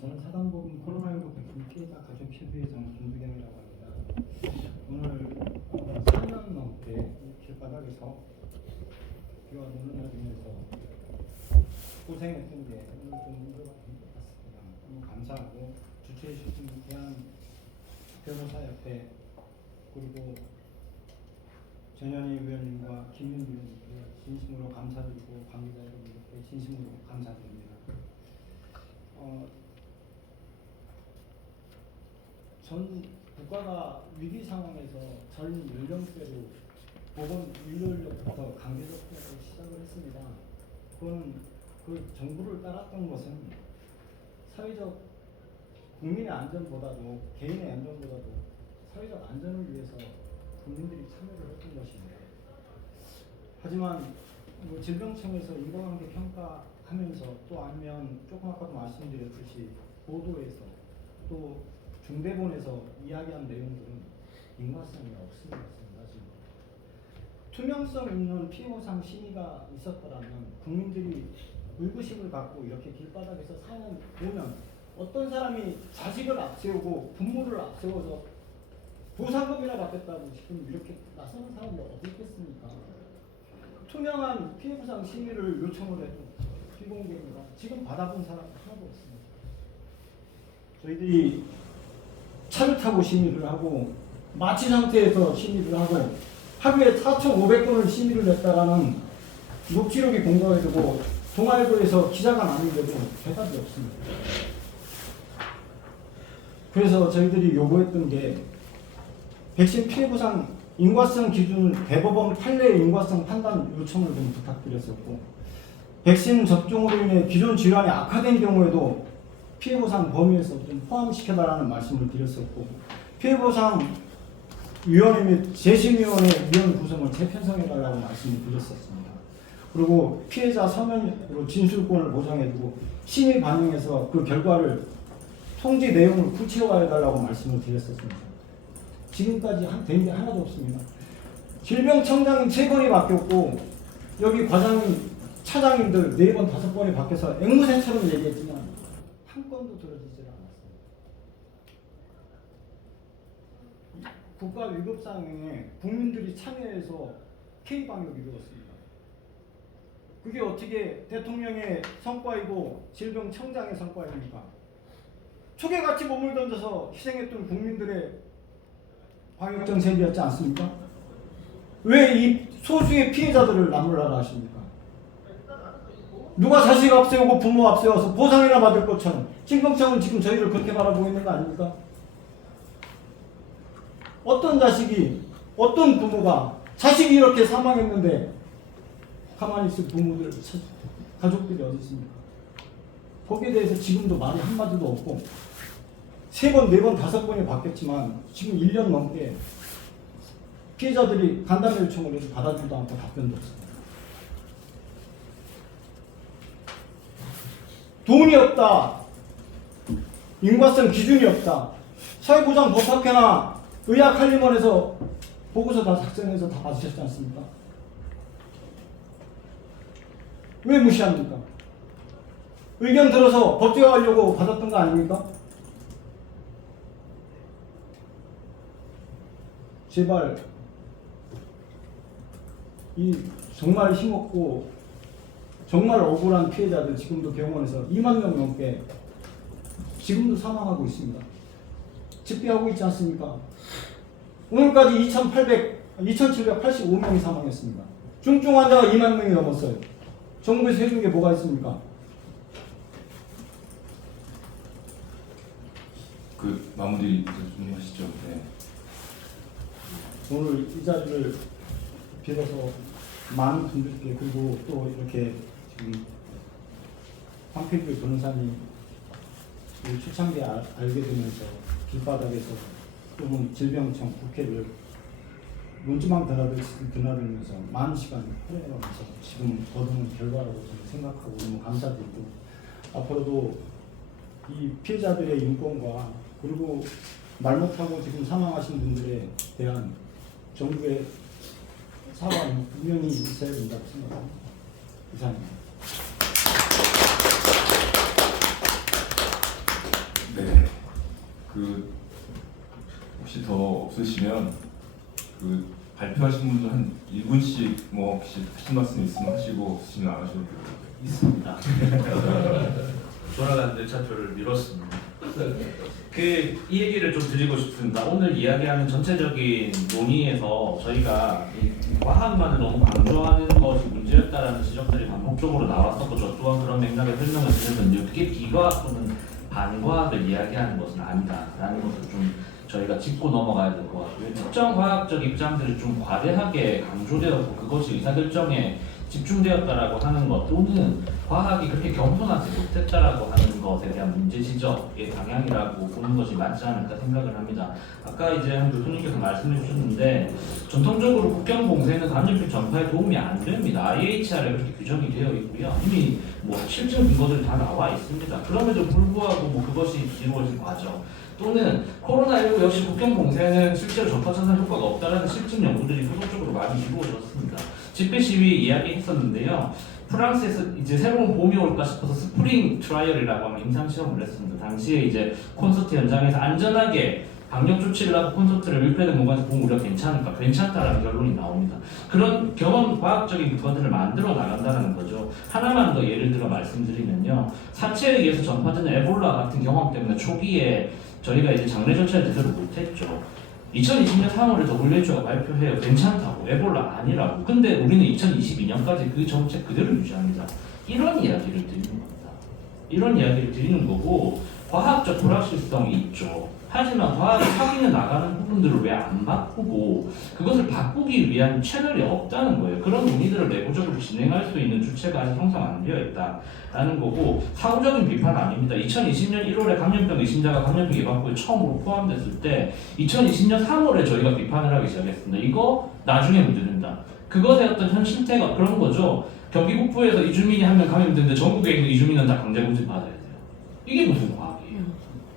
저는 사단법인 코로나19 백신 피해자 가족협의회장 김두경이라고 합니다. 오늘 4년 넘게 길바닥에서 비와 눈을 맞으면서 고생했던 게 오늘 좀 문제가 된 것 같습니다. 너무 감사하고 주최해 주신 대한 변호사협회 그리고 전현희 위원님과 김윤 위원님께 진심으로 감사드리고 관계자 여러분들께 진심으로 감사드립니다. 전 국가가 위기 상황에서 전 연령대로 보건 인력부터 강제적으로 시작을 했습니다. 그건 그 정부를 따랐던 것은 사회적 국민의 안전보다도 개인의 안전보다도 사회적 안전을 위해서 국민들이 참여를 했던 것입니다. 하지만 질병청에서 인과관계 평가하면서 또 아니면 조금 아까도 말씀드렸듯이 보도에서 또 중대본에서 이야기한 내용들은 인과성이 없습니다. 사실 투명성 있는 피해보상 심의가 있었더라면 국민들이 의구심을 갖고 이렇게 길바닥에서 4년 5년 어떤 사람이 자식을 앞세우고 부모를 앞세워서 보상금이나 받겠다고 지금 이렇게 나서는 사람이 어디 있겠습니까? 투명한 피해보상 심의를 요청을 해도 비공개입니다. 지금 받아본 사람 하나도 없습니다. 저희들이 차를 타고 심의를 하고 마취 상태에서 심의를 하고 하루에 4,500건을 심의를 했다가는 녹취록이 공개가 되고 동아일보에서 기사가 나는데도 대답이 없습니다. 그래서 저희들이 요구했던 게 백신 피해보상 인과성 기준 대법원 판례 인과성 판단 요청을 좀 부탁드렸었고 백신 접종으로 인해 기존 질환이 악화된 경우에도 피해보상 범위에서 좀 포함시켜달라는 말씀을 드렸었고 피해보상 위원회 및 재심위원회 위원 구성을 재편성해달라고 말씀을 드렸었습니다. 그리고 피해자 서면으로 진술권을 보장해주고 심의 반영해서 그 결과를 통지 내용을 구체화해달라고 말씀을 드렸었습니다. 지금까지 된 게 하나도 없습니다. 질병청장은 3번이 바뀌었고 여기 과장님, 차장님들 4번, 5번이 바뀌어서 앵무새처럼 얘기했지만 한 건도 들어지질 않았습니다. 국가 위급 상황에 국민들이 참여해서 K방역이 이루어졌습니다. 그게 어떻게 대통령의 성과이고 질병청장의 성과입니까? 초계같이 몸을 던져서 희생했던 국민들의 방역정책이었지 않습니까? 왜 이 소수의 피해자들을 나무라라 하십니까? 누가 자식 앞세우고 부모 앞세워서 보상이나 받을 것처럼 질병청은 지금 저희를 그렇게 바라보고 있는 거 아닙니까? 어떤 자식이 어떤 부모가 자식이 이렇게 사망했는데 가만히 있을 부모들 가족들이 어디 있습니까? 거기에 대해서 지금도 말이 한마디도 없고 3번, 4번, 5번이 바뀌었지만 지금 1년 넘게 피해자들이 간담회 요청을 해서 받아주지도 않고 답변도 없습니다. 돈이 없다. 인과성 기준이 없다. 사회보장 법학회나 의학한림원에서 보고서 다 작성해서 다 받으셨지 않습니까? 왜 무시합니까? 의견 들어서 법제화하려고 받았던 거 아닙니까? 제발 이 정말 힘없고 정말 억울한 피해자들 지금도 병원에서 2만 명 넘게 지금도 사망하고 있습니다. 집계하고 있지 않습니까? 오늘까지 2,785명이 사망했습니다. 중증 환자가 2만 명이 넘었어요. 정부에서 해준 게 뭐가 있습니까? 그 마무리 좀 하시죠. 네. 오늘 이 자리를 빌어서 많은 분들께 그리고 또 이렇게 지금 황필규 변호사님 초창기에 알게 되면서 길바닥에서 또는 질병청 국회를 논지망 드나들면서 많은 시간 흘려가면서 지금 거두는 결과라고 저는 생각하고 너무 감사드리고 앞으로도 이 피해자들의 인권과 그리고 말 못하고 지금 사망하신 분들에 대한 정부의 사과는 분명히 있어야 된다고 생각합니다. 이상입니다. 그 혹시 더 없으시면 그 발표하신 분들 한 1분씩 뭐 혹시 하신 말씀 있으면 하시고 없으시면 안 하셔도 돼요. 있습니다. 돌아가는 열차표를 미뤘습니다. 이 얘기를 좀 드리고 싶습니다. 오늘 이야기하는 전체적인 논의에서 저희가 이 과학만을 너무 강조하는 것이 문제였다라는 지적들이 반복적으로 나왔었고, 저 또한 그런 맥락에 설명을 드렸는데, 어떻게 비과학 또는 반과학을 이야기하는 것은 아니다라는 것을 좀 저희가 짚고 넘어가야 될 것 같고요. 특정 과학적 입장들이 좀 과대하게 강조되었고, 그것이 의사결정에 집중되었다라고 하는 것, 또는 과학이 그렇게 겸손하지 못했다라고 하는 것에 대한 문제 지적의 방향이라고 보는 것이 맞지 않을까 생각을 합니다. 아까 이제 한 교수님께서 말씀해 주셨는데, 전통적으로 국경 봉쇄는 감염병 전파에 도움이 안 됩니다. IHR에 그렇게 규정이 되어 있고요. 이미 뭐 실증 근거들이 다 나와 있습니다. 그럼에도 불구하고 뭐 그것이 이루어진 과정, 또는 코로나19 역시 국경 봉쇄는 실제로 전파 차단 효과가 없다라는 실증 연구들이 후속적으로 많이 이루어졌습니다. 집회 시위 이야기했었는데요. 프랑스에서 이제 새로운 봄이 올까 싶어서 스프링 트라이얼이라고 하는 임상 시험을 했습니다. 당시에 이제 콘서트 현장에서 안전하게 방역 조치를 하고 콘서트를 밀폐된 공간에서 보면 우리가 괜찮을까? 괜찮다라는 결론이 나옵니다. 그런 경험 과학적인 그것들을 만들어 나간다는 거죠. 하나만 더 예를 들어 말씀드리면요. 사체에 의해서 전파되는 에볼라 같은 경험 때문에 초기에 저희가 이제 장례 절차를 제대로 못했죠. 2020년 3월에 WHO가 발표해요. 괜찮다고, 에볼라 아니라고. 근데 우리는 2022년까지 그 정책 그대로 유지합니다. 이런 이야기를 드리는 겁니다. 이런 이야기를 드리는 거고, 과학적 불확실성이 있죠. 하지만 과학이 확인해 나가는 부분들을 왜 안 바꾸고 그것을 바꾸기 위한 채널이 없다는 거예요. 그런 논의들을 내부적으로 진행할 수 있는 주체가 아직 형성 안 되어 있다라는 거고, 사후적인 비판 아닙니다. 2020년 1월에 감염병 의심자가 감염병 예방법에 처음으로 포함됐을 때 2020년 3월에 저희가 비판을 하기 시작했습니다. 이거 나중에 문제된다. 그것의 어떤 현 실태가 그런 거죠. 경기 북부에서 이주민이 한 명 감염됐는데 전국에 있는 이주민은 다 강제 공진 받아야 돼요. 이게 무슨 과학이에요?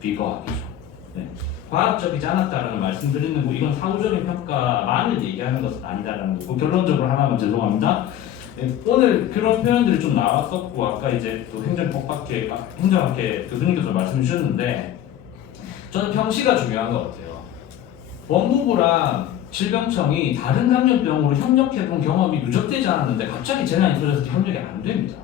비과학이죠. 네. 과학적이지 않았다라는 말씀드리는 거, 이건 사후적인 평가만을 얘기하는 것은 아니다라는 거고, 결론적으로 하나만 죄송합니다. 네, 오늘 그런 표현들이 좀 나왔었고, 아까 이제 또 행정학회 교수님께서 말씀 주셨는데, 저는 평시가 중요한 것 같아요. 법무부랑 질병청이 다른 감염병으로 협력해본 경험이 누적되지 않았는데 갑자기 재난이 터졌을 때 협력이 안 됩니다.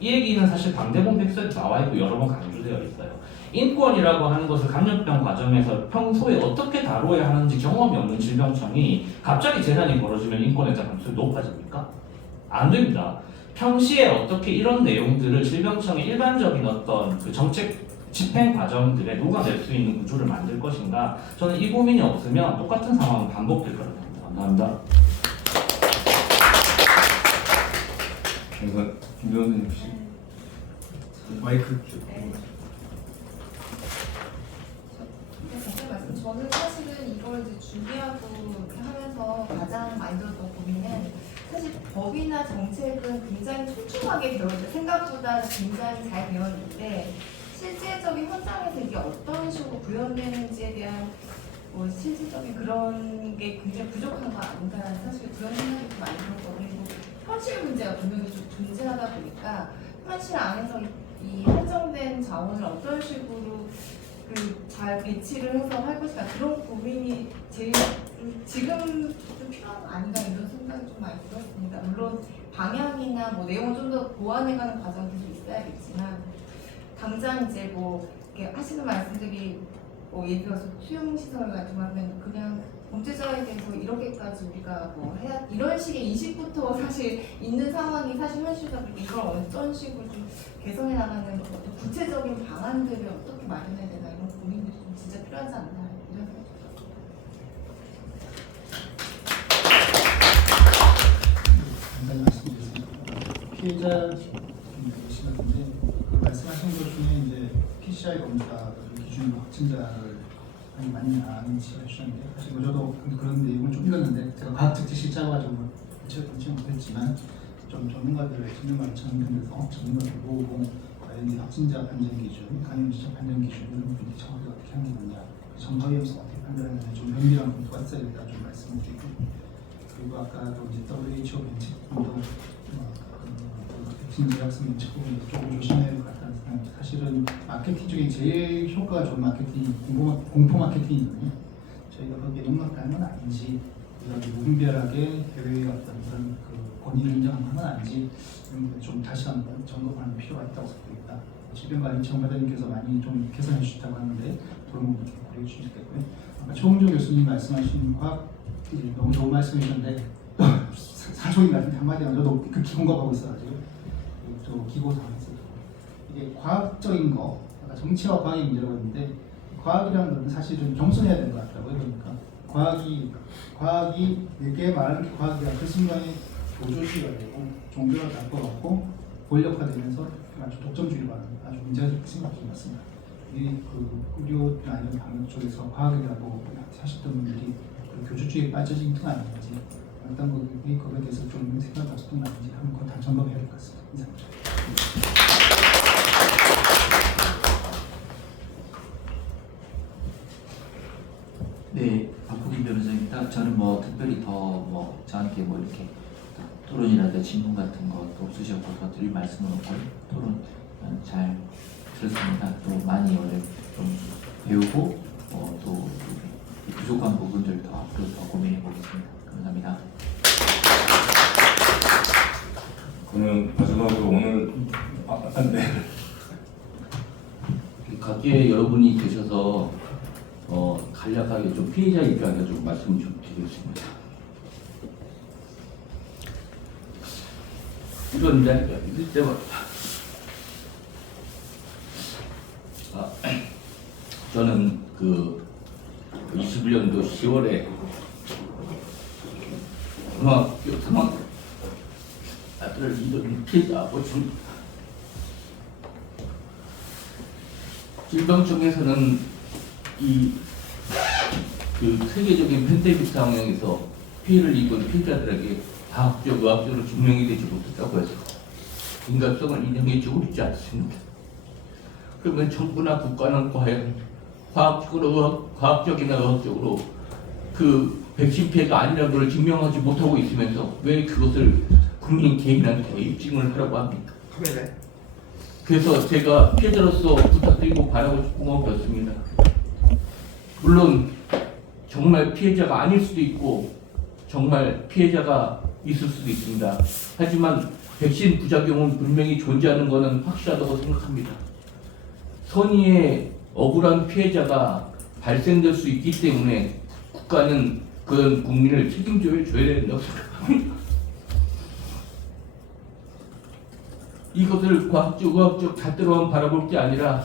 이 얘기는 사실 방대본 백서에 나와 있고 여러 번 강조되어 있어요. 인권이라고 하는 것을 감염병 과정에서 평소에 어떻게 다뤄야 하는지 경험이 없는 질병청이 갑자기 재난이 벌어지면 인권에 대한 감수이 높아집니까? 안 됩니다. 평시에 어떻게 이런 내용들을 질병청의 일반적인 어떤 그 정책 집행 과정들에 녹아낼 수 있는 구조를 만들 것인가? 저는 이 고민이 없으면 똑같은 상황은 반복될 거라고 봅니다. 감사합니다. 김 변호사님 혹시 마이크 저는 사실은 이걸 이제 준비하고 이렇게 하면서 가장 많이 들었던 고민은, 사실 법이나 정책은 굉장히 촘촘하게 되어 있고 생각보다 굉장히 잘 되어 있는데, 실제적인 현장에서 이게 어떤 식으로 구현되는지에 대한 뭐 실질적인 그런 게 굉장히 부족한 거 아닌가라는 사실 그런 생각이 좀 많이 들었거든요. 그리고 현실 문제가 분명히 좀 존재하다 보니까 현실 안에서 이 한정된 자원을 어떤 식으로 잘 배치를 해서 할 것이다, 그런 고민이 제일 지금 좀 필요한 거 아닌가 이런 생각이 좀 많이 들었습니다. 물론 방향이나 뭐 내용을 좀 더 보완해가는 과정이 계속 있어야겠지만, 당장 이제 뭐 이렇게 하시는 말씀들이 뭐 예를 들어서 수용시설 같은 거 하면 그냥 범죄자에 대해서 이렇게까지 우리가 뭐 해야, 이런 식의 인식부터 사실 있는 상황이 사실 현실이다 보니까 이걸 어떤 식으로 좀 개선해 나가는 어떤 구체적인 방안들을 어떻게 마련해야 되나, 이런 고민들이 좀 진짜 필요하지 않나 이런 생각이 들었어요. 간단히 말씀드리겠습니다. 피해자 계신 같은데, 그 말씀하신 것 중에 이제 PCR 검사 기준 확진자를 많이 아는지 해주셨는데, 사실 뭐 저도 그런 내용을 좀 읽었는데, 제가 과학적 지식이 작아가지고 채우지 못했지만 좀 전문가들의 설명을 전문가에서 전문가들 모으고 과연 이 확진자 판정 기준, 감염자 판정 기준 이런 부분이 정확히 어떻게 하는 거냐, 정서 위험성 어떻게 판단하느냐 좀 면밀한 검토가 있어야겠다 좀 말씀드리고, 그리고 아까도 이제 WHO 면책 부분도 백신 제약성 면책 부분도 조금 조심해야 할 것 같다는 생각이 사실은 마케팅적인 제일 효과가 좋은 마케팅, 공포 마케팅이거든요. 저희가 거기에 농락하는 건 아닌지, 그다음에 무분별하게 해외의 어떤 그런 그 권위를 인정하는 건 아닌지 이런 부분에 좀 다시 한번 점검하는 필요가 있다고 생각합니다. 질병관리청과장님께서 많이 좀 개선해 주셨다고 하는데 그런 부분 좀 고려해 주시면 되고요. 아까 최홍조 교수님 말씀하신 과학 너무 좋은 말씀이셨는데 사소인 같은 한마디만 저도 그 기본과하고 있어가지고 또 기고상에서 이게 과학적인 거, 아까 정치와 과학의 문제라고 했는데 과학이라는 건 사실은 겸손해야 되는 것 같더라고요. 그러니까 과학이 이게 말하는 게 과학이라 그 순간에 교조주의가 되고 종교가 될 것 같고 권력화되면서 아주 독점주의가 아주 문제가 생각이 맞습니다. 이그 의료나 이런 방역 쪽에서 과학이라고 하셨던 분들이 그 교조주의에 빠져진 건 아닌지 어떤 거에 거기에 대해서 좀 생각하셨던 건 아닌지 한번 다 점검해야 될 것 같습니다. 이상입니다. 네, 박국인 변호사입니다. 저는 뭐 특별히 더 뭐 저한테 뭐 이렇게 토론이라든가 질문 같은 것도 없으셨고 더 드릴 말씀은 없고 토론 잘 들었습니다. 또 많이 오늘 좀 배우고 또 부족한 부분들 더 앞으로 더 고민해 보겠습니다. 감사합니다. 그러면 마지막으로 오늘 네. 각계 여러분이 계셔서 간략하게 좀 피해자 입장에서 좀 말씀 좀 드리겠습니다. 이런 이야기가 있을 때마다 저는 그 21년도 10월에 중학교 3학년 아들을 잃은 피해자 아버지입니다. 질병청에서는 그 세계적인 팬데믹 상황에서 피해를 입은 피해자들에게 과학적, 의학적으로 증명이 되지 못했다고 해서 인간성을 인정해주고 있지 않습니다. 그러면 정부나 국가는 과연 과학적이나 의학적으로 그 백신 피해가 아니라는 걸 증명하지 못하고 있으면서 왜 그것을 국민 개인한테 입증을 하라고 합니까? 그래서 제가 피해자로서 부탁드리고 바라고 싶은 건 그렇습니다. 물론 정말 피해자가 아닐 수도 있고 정말 피해자가 있을 수도 있습니다. 하지만 백신 부작용은 분명히 존재하는 것은 확실하다고 생각합니다. 선의의 억울한 피해자가 발생될 수 있기 때문에 국가는 그런 국민을 책임져야 된다고 생각합니다. 이것을 과학적, 의학적 잣대로만 바라볼 게 아니라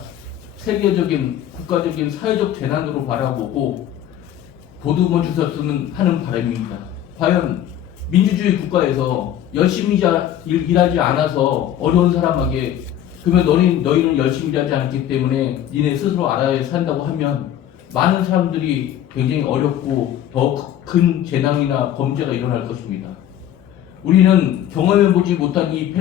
세계적인, 국가적인, 사회적 재난으로 바라보고 보듬어 주셨으면 하는 바람입니다. 과연 민주주의 국가에서 열심히 일하지 않아서 어려운 사람에게 그러면 너희는 열심히 일하지 않기 때문에 니네 스스로 알아야 산다고 하면 많은 사람들이 굉장히 어렵고 더 큰 재난이나 범죄가 일어날 것입니다. 우리는 경험해보지 못한 이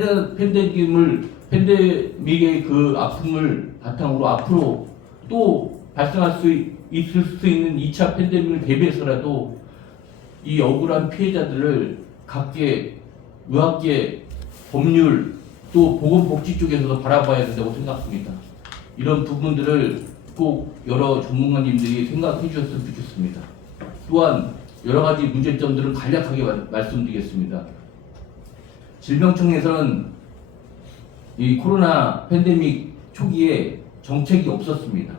팬데믹의 그 아픔을 바탕으로 앞으로 또 발생할 수 있을 수 있는 2차 팬데믹을 대비해서라도 이 억울한 피해자들을 각계 의학계, 법률, 또 보건복지 쪽에서도 바라봐야 된다고 생각합니다. 이런 부분들을 꼭 여러 전문가님들이 생각해 주셨으면 좋겠습니다. 또한 여러 가지 문제점들을 간략하게 말씀드리겠습니다. 질병청에서는 이 코로나 팬데믹 초기에 정책이 없었습니다.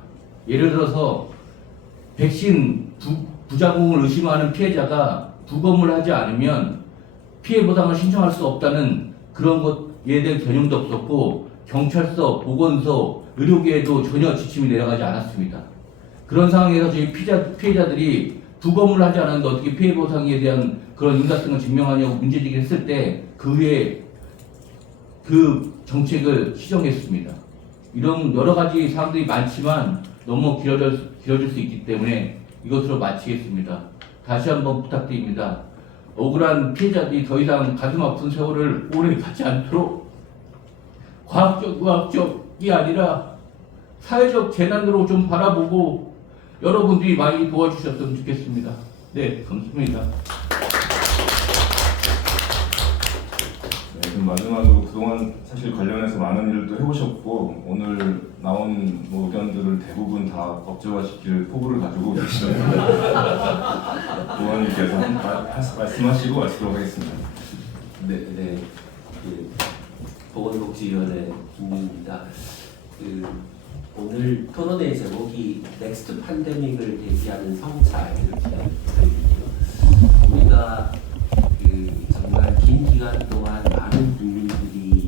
예를 들어서 백신 부작용을 의심하는 피해자가 부검을 하지 않으면 피해 보상을 신청할 수 없다는 그런 것에 대한 개념도 없었고 경찰서, 보건소, 의료계에도 전혀 지침이 내려가지 않았습니다. 그런 상황에서 저희 피해자들이 부검을 하지 않았는데 어떻게 피해 보상에 대한 그런 인과성을 증명하냐고 문제제기를 했을 때 그 후에 그 정책을 시정했습니다. 이런 여러 가지 사항들이 많지만 너무 길어질 수 있기 때문에 이것으로 마치겠습니다. 다시 한번 부탁드립니다. 억울한 피해자들이 더 이상 가슴 아픈 세월을 오래 가지 않도록 과학적, 의학적이 아니라 사회적 재난으로 좀 바라보고 여러분들이 많이 도와주셨으면 좋겠습니다. 네, 감사합니다. 네, 그럼 마지막으로 그동안 사실 관련해서 많은 일도 해보셨고 오늘 나온 의견들을 대부분 다 법제화시킬 포부를 가지고 계시는 의원님께서 말씀하시고 마치도록 하겠습니다. 네. 그 보건복지위원회 김민입니다. 오늘 토론회 제목이 넥스트 팬데믹을 대비하는 성찰 이렇게